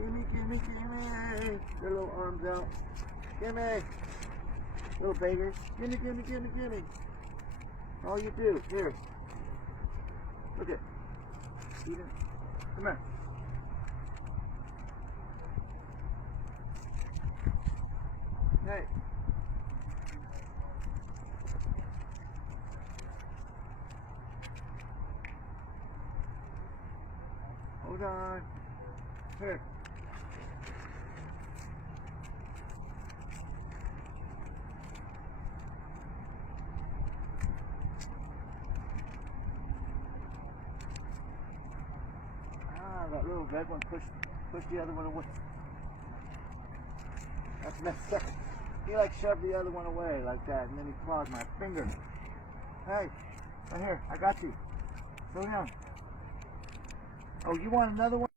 Gimme, gimme, gimme. Their little arms out. Gimme. Little beggars. Gimme, gimme, gimme, gimme. All you do. Here. Look at it. Come here. Hey. Hold on. Here. That little red one pushed pushed the other one away. That's messed up. He like shoved the other one away like that, and then he clawed my finger. Hey, right here, I got you. Slow down. Oh, you want another one?